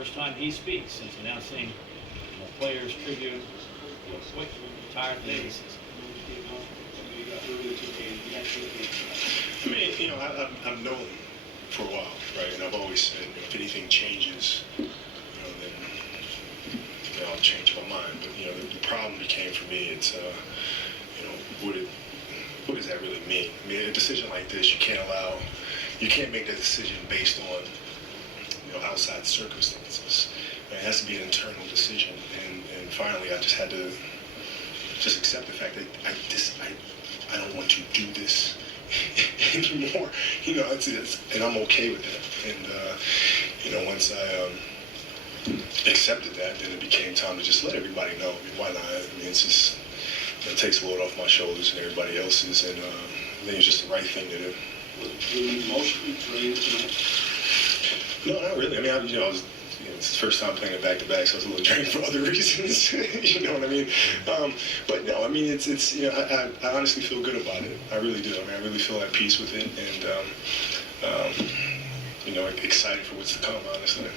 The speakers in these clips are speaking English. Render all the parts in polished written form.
First time he speaks since announcing the Players Tribute to a quick retirement. I mean, you know, I've known for a while, right? And I've always said, if anything changes, then I'll change my mind. But the problem became for me, it's what does that really mean? I mean, a decision like this, you can't make that decision based on outside circumstances. It has to be an internal decision. And finally, I just had to accept the fact that I don't want to do this anymore. And I'm okay with that. And once I accepted that, then it became time to just let everybody know. I mean, why not? I mean, it's just it takes a load off my shoulders and everybody else's, and I think it's just the right thing to do. Were you emotionally drained tonight? No, not really. I mean, it's the first time playing it back-to-back, so I was a little drained for other reasons. You know what I mean? But no, I mean, it's I honestly feel good about it. I really do. I mean, I really feel at peace with it, and excited for what's to come, honestly.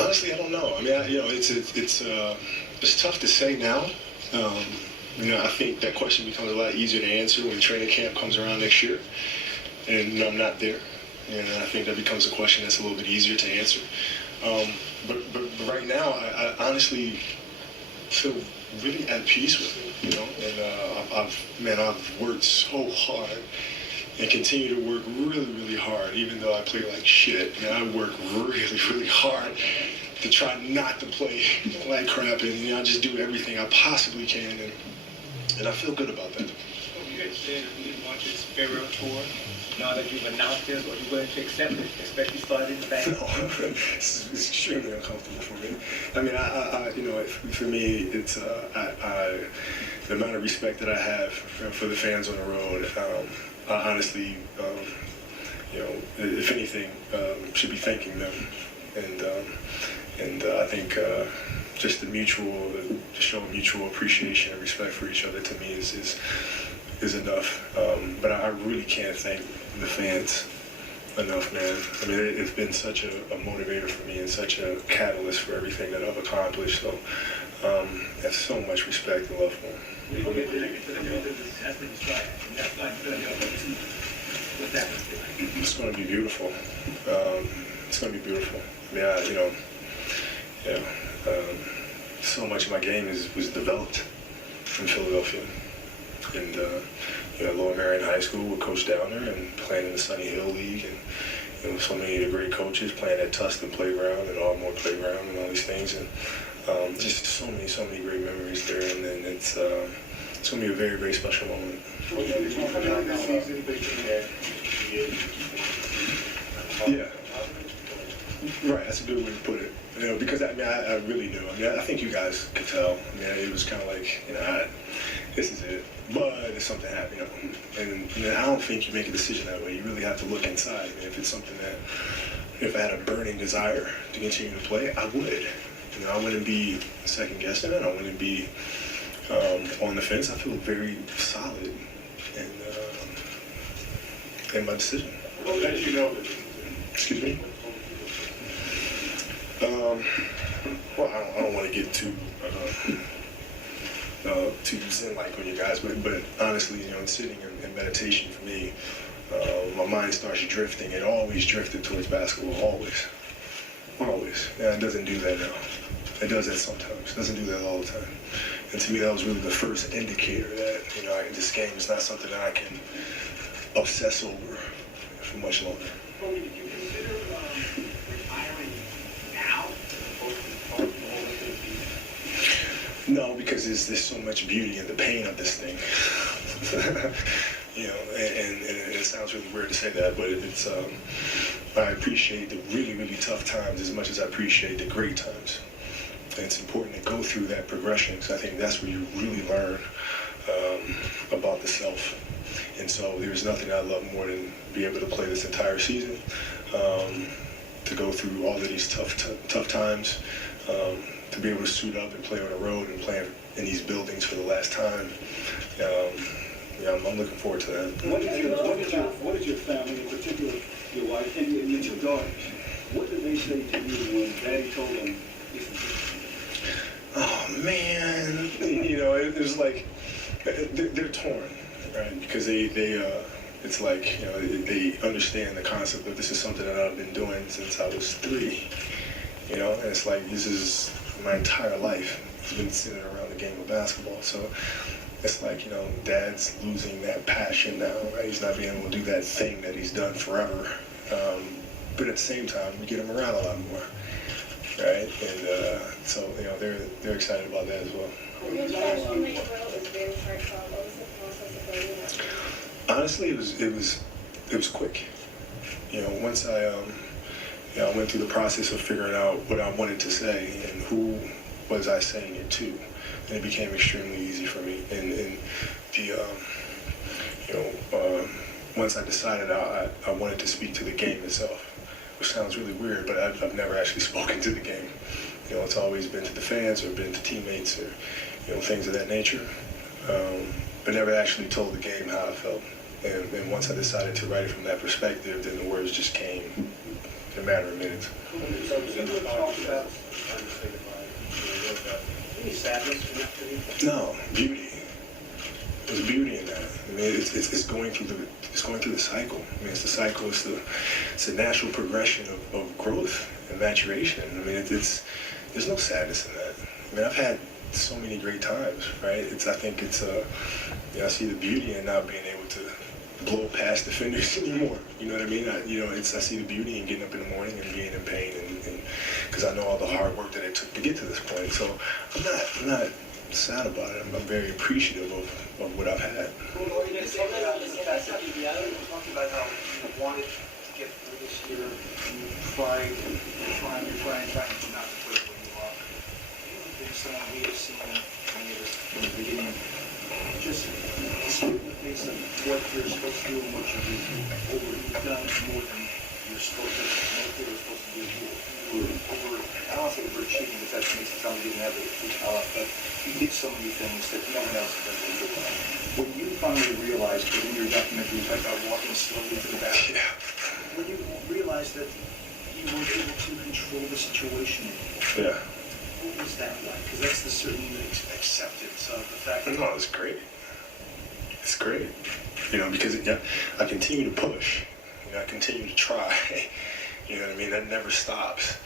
Honestly, I don't know. I mean, it's tough to say now. I think that question becomes a lot easier to answer when training camp comes around next year, and I'm not there. And I think that becomes a question that's a little bit easier to answer. But right now, I honestly feel really at peace with it, And I've worked so hard and continue to work really, really hard, even though I play like shit. I work really, really hard to try not to play like crap, and I just do everything I possibly can, and I feel good about that. You had said you didn't want this farewell tour. Now that you've announced it, are you willing to accept it, especially starting in the back? No, it's extremely uncomfortable for me. I mean, for me, it's the amount of respect that I have for the fans on the road. I honestly, if anything, should be thanking them, and I think just the showing mutual appreciation and respect for each other to me is enough. But I really can't thank the fans enough, man. I mean, it's been such a motivator for me and such a catalyst for everything that I've accomplished. So I have so much respect and love for them. It's going to be beautiful. It's going to be beautiful. I mean, so much of my game was developed in Philadelphia. And Lower Marion High School with Coach Downer and playing in the Sunny Hill League, and so many of the great coaches playing at Tustin Playground and Ardmore Playground and all these things, and just so many great memories there. And then it's going to be a very, very special moment. Yeah. Right, that's a good way to put it. Because I really do. I mean, I think you guys could tell. I mean, it was kind of like, this is it. But if something happened, and I don't think you make a decision that way. You really have to look inside. I mean, if it's something that, if I had a burning desire to continue to play, I would. I wouldn't be second guessing it. I wouldn't be on the fence. I feel very solid in my decision. Well, as you know, Excuse me? Well, I don't want to get too zen-like on you guys, but honestly, sitting in meditation for me, my mind starts drifting. It always drifted towards basketball, always. Yeah, it doesn't do that now. It does that sometimes. It doesn't do that all the time. And to me, that was really the first indicator that this game is not something that I can obsess over for much longer. Did you consider retiring now? No, because there's so much beauty in the pain of this thing. And it sounds really weird to say that, but it's I appreciate the really, really tough times as much as I appreciate the great times. And it's important to go through that progression, because I think that's where you really learn about the self. And so there's nothing I love more than be able to play this entire season, to go through all of these tough times, to be able to suit up and play on the road and play in these buildings for the last time. yeah, I'm looking forward to that. What did your family, in particular your wife and your two daughters, what did they say to you when Daddy told them, listen, Oh man, you know, it was like they're torn, right? Because it's like, you know, they understand the concept of this is something that I've been doing since I was 3, you know, and it's like this is my entire life has been centered around the game of basketball. So it's like, you know, Dad's losing that passion now, right? He's not being able to do that thing that he's done forever. But at the same time, we get him around a lot more, right? And so, you know, they're excited about that as well. Honestly, it was quick. You know, once I went through the process of figuring out what I wanted to say and who was I saying it to, and it became extremely easy for me. And once I decided I wanted to speak to the game itself, which sounds really weird, but I've never actually spoken to the game. You know, it's always been to the fans or been to teammates or, you know, things of that nature. But never actually told the game how I felt. And once I decided to write it from that perspective, then the words just came in a matter of minutes. No, beauty. There's beauty in that. I mean, it's going through the cycle. I mean, it's the cycle. It's the natural progression of growth and maturation. I mean, there's no sadness in that. I mean, I've had so many great times, right? I think I see the beauty in not being able to blow past defenders anymore. You know what I mean? I see the beauty in getting up in the morning and being in pain, and because I know all the hard work that it took to get to this point. So I'm not sad about it. I'm very appreciative of what I've had. You talked about how you wanted to get through this year, and you tried, but not to put it where you are. You've been someone we have seen many of us from the beginning, just in the face of what you're supposed to do and what you do, you've done more than you're supposed to, I don't want to say overachieving because that makes it sound like you didn't have the talent, but you did so many things that no one else could do. When you finally realized, in your documentary, you talked about walking slowly to the back, when you realized that you weren't able to control the situation anymore, what was that like? Because that's the certain acceptance of the fact that... No, it's great. It's great. You know, because I continue to push. You know, I continue to try. You know what I mean? That never stops.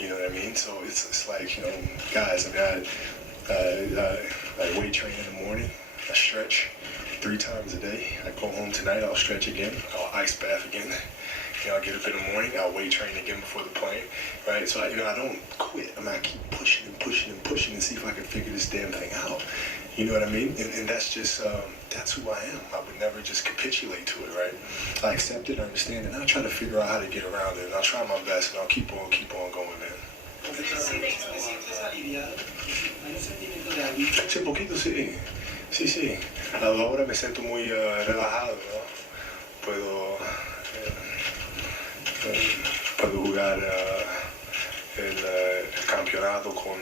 You know what I mean? So it's like, you know, guys, I mean, I weight train in the morning. I stretch 3 times a day. I go home tonight, I'll stretch again. I'll ice bath again. You know, I'll get up in the morning, I'll weight train again before the plane, right? So, I don't quit. I mean, I keep pushing and see if I can figure this damn thing out. You know what I mean? And that's just, that's who I am. I would never just capitulate to it, right? I accept it, I understand it, and I'll try to figure out how to get around it, and I'll try my best, and I'll keep on going, man. Sí, poquito, sí. Sí. Ahora me siento muy relajado, ¿no? Puedo jugar el campeonato con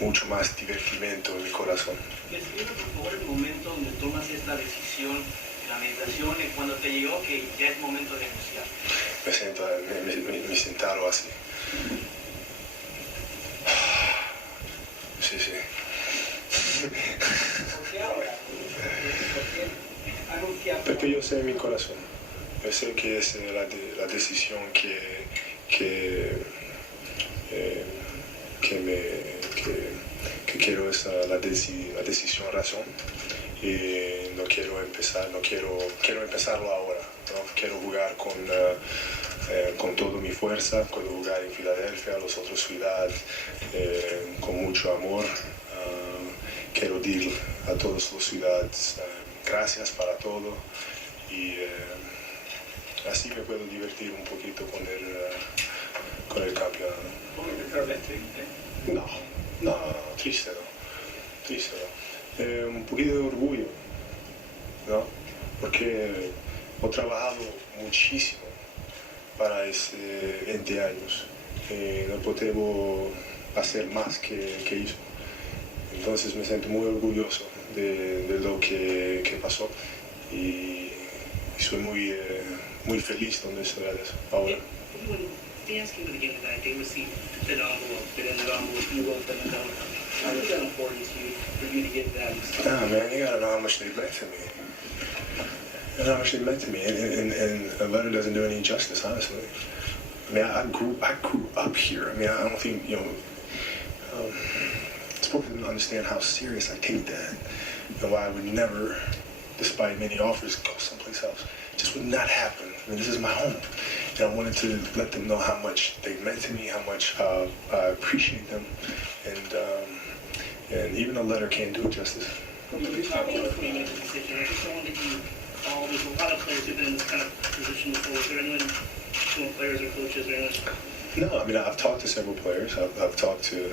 mucho más divertimento en mi corazón. Describe por favor el momento donde tomas esta decisión en la meditación y cuando te llegó que ya es momento de anunciar. Me sentaron así. Sí. Porque yo sé en mi corazón. Yo sé que es la decisión que quiero, es la decisión razón. Y no quiero empezarlo ahora, ¿no? Quiero jugar con toda mi fuerza, quiero jugar en Filadelfia, las otras ciudades, con mucho amor. Quiero decir a todas las ciudades gracias para todo y así me puedo divertir un poquito con el campeonato. No, triste no. Un poquito de orgullo, ¿no? Porque he trabajado muchísimo para esos 20 años y no podemos hacer más que eso. Entonces me siento muy orgulloso de lo que pasó y soy muy feliz donde estoy ahora. When fans came to the game tonight, they received an envelope, that in the envelope you wrote them a note. How is that important to you, for you to get that? Nah, man, you gotta know how much they meant to me. And how much they meant to me, and a letter doesn't do any justice, honestly. I mean, I grew up here. I mean, I don't think, it's important to understand how serious I take that, and why I would never, despite many offers, go someplace else. It just would not happen. I mean, this is my home. And I wanted to let them know how much they meant to me, how much I appreciate them, and even a letter can't do it justice. You talked about before you made the decision. I just wanted you, there's a lot of players who've been in this kind of position before. Is there anyone, players or coaches or anyone? No, I mean, I've talked to several players. I've talked to,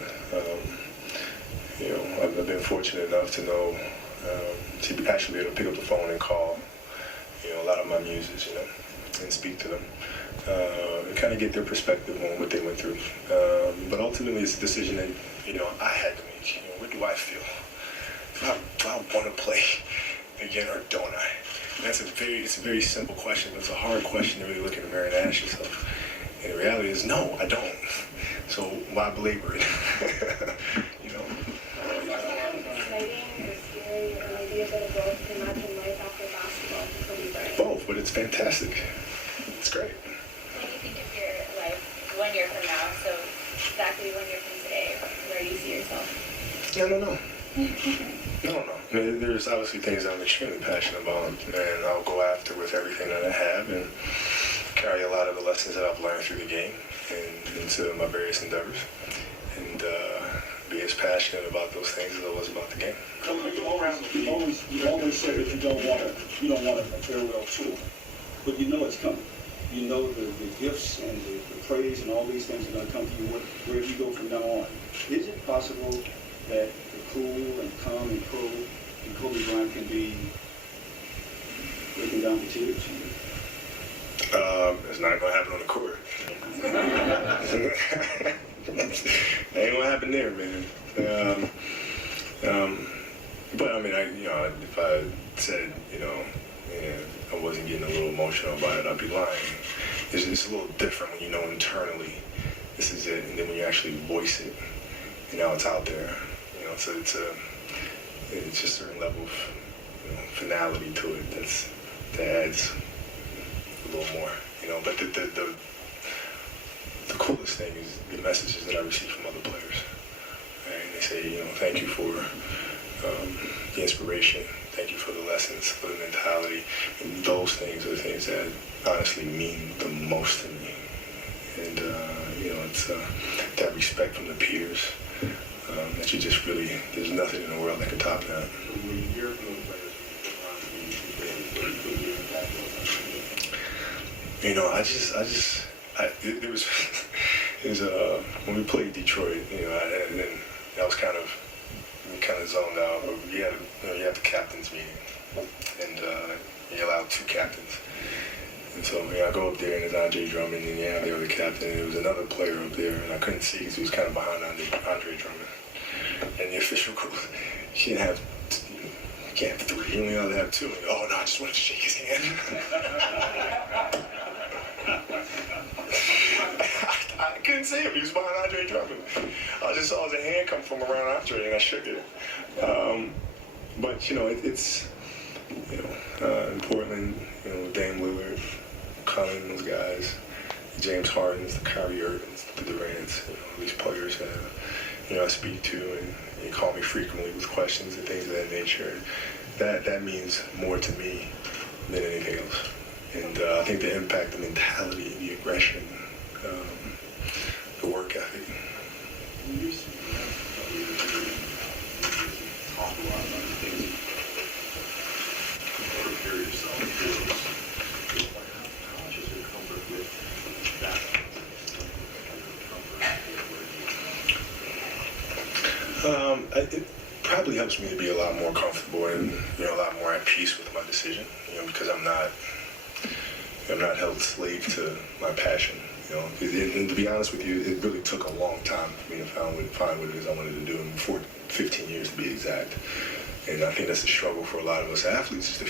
I've been fortunate enough to know, to actually be able to pick up the phone and call, a lot of my muses, and speak to them. And kind of get their perspective on what they went through. But ultimately, it's a decision that, I had to make. What do I feel? Do I want to play again or don't I? And it's a very simple question, but it's a hard question to really look in the mirror and ask yourself. And the reality is, no, I don't. So why belabor it? Exciting or scary, or maybe a bit of both, to imagine life after basketball for Kobe Bryant? Both, but it's fantastic. It's great. What do you think of your life 1 year from now? So exactly 1 year from today, where do you see yourself? I don't know. I don't know. I mean, there's obviously things I'm extremely passionate about, and I'll go after with everything that I have and carry a lot of the lessons that I've learned through the game and into my various endeavors, and be as passionate about those things as I was about the game. You always say that you don't want a farewell tour, but you know it's coming. You know the gifts and the praise and all these things are going to come to you wherever you go from now on. Is it possible that the cool and calm and cold and Kobe Bryant can be breaking down to tears? It's not going to happen on the court. Ain't going to happen there, man. But I mean, if I said, I wasn't getting a little emotional about it, I'd be lying. It's a little different when you know internally this is it, and then when you actually voice it, it's out there. So it's just a certain level of finality to it that adds a little more. But the coolest thing is the messages that I receive from other players. Right? And they say, thank you for the inspiration, thank you for the lessons, for the mentality. And those things are the things that honestly mean the most to me. And it's that respect from the peers that you just really, there's nothing in the world that can top that. There was when we played Detroit, and then I was kind of zoned out. But you had the captains meeting, and you allowed 2 captains. And so I go up there and there's Andre Drummond, and you have the other captain, and there was another player up there, and I couldn't see because he was kind of behind Andre Drummond. And the official goes, you can't have 3, you only allowed to have 2. And oh no, I just wanted to shake his hand. I couldn't see him. He was behind Andre Drummond. I just saw his hand come from around Andre, and I shook it. But it's in Portland, Dame Lillard, Cullen, those guys, James Hardens, the Kyrie Irvings, the Durants, these players that I speak to, and they call me frequently with questions and things of that nature. That means more to me than anything else. And I think the impact, the mentality, the aggression, the work ethic. It probably helps me to be a lot more comfortable and a lot more at peace with my decision, because I'm not held slave to my passion, And to be honest with you, it really took a long time for me to find what it is I wanted to do, and 15 years to be exact. And I think that's a struggle for a lot of us athletes, is to